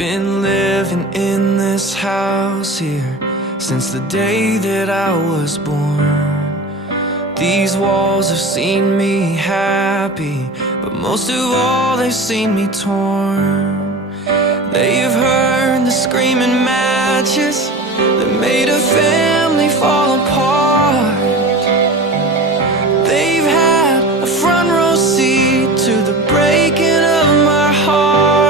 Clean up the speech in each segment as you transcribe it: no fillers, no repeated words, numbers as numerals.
been living in this house here since the day that I was born. These walls have seen me happy, but most of all they've seen me torn. They've heard the screaming matches that made a family fall apart. They've had a front row seat to the breaking of my heart.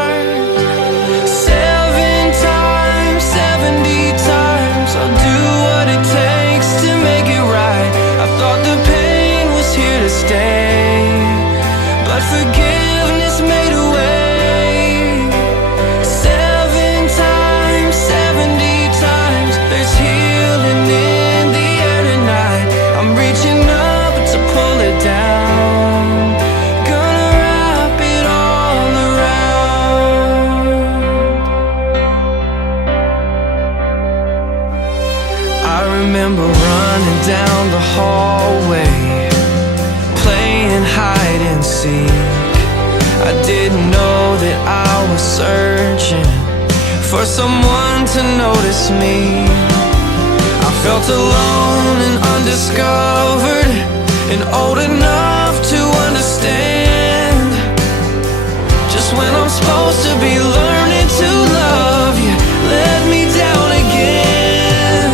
7 times, 70 times, I'll do what it takes to make it right. I thought the pain was here to stay, but forgiveness made a way. 7 times, 70 times, there's healing in the air tonight. I'm reaching up to pull it down, gonna wrap it all around. I remember running down the hallway, playing hide and seek. I didn't know that I was searching for someone to notice me. I felt alone and undiscovered, and old enough to understand. Just when I'm supposed to be learning to love you, let me down again.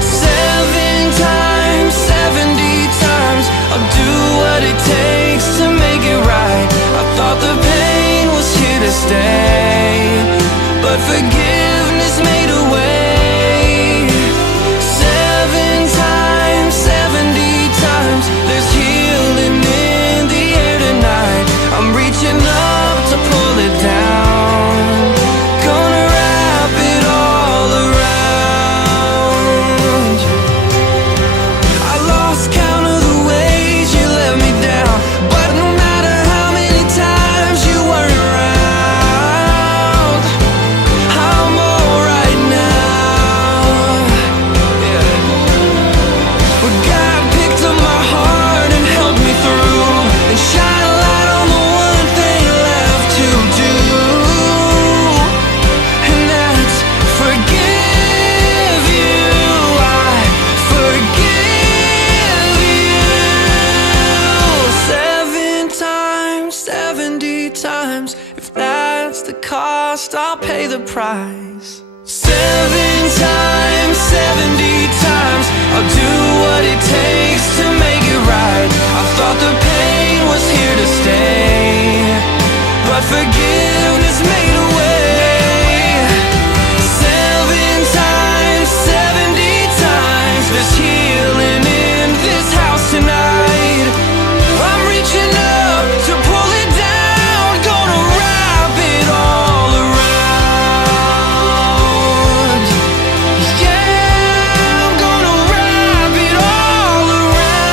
7 times, 70 times, I'll do what it takes to make it right. I thought the pain was here to stay, but forgiveness made a way. 7 times, 70 times, there's healing in the air tonight. I'm reaching up to pull it down, gonna wrap it all around. I lost count of the ways you let me down, but no matter how many times you weren't around, I'm alright now. Yeah. But God picked up my heart and helped me through, and shine a light on the one thing left to do, and that's forgive you. I forgive you. 7 times, 70 times, if that's the cost, I'll pay the price. 7 times, 70 times, I'll do what it takes to make it right. I thought the pain was here to stay, but forgiveness made a way. 7 times, 70 times, there's healing in this house tonight. I'm reaching up to pull it down, gonna wrap it all around. Yeah, I'm gonna wrap it all around.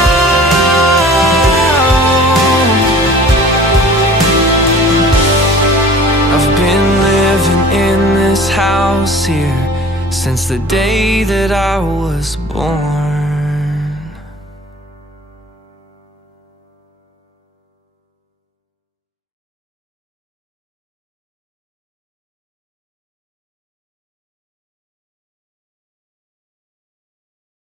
I've been living in this house here since the day that I was born.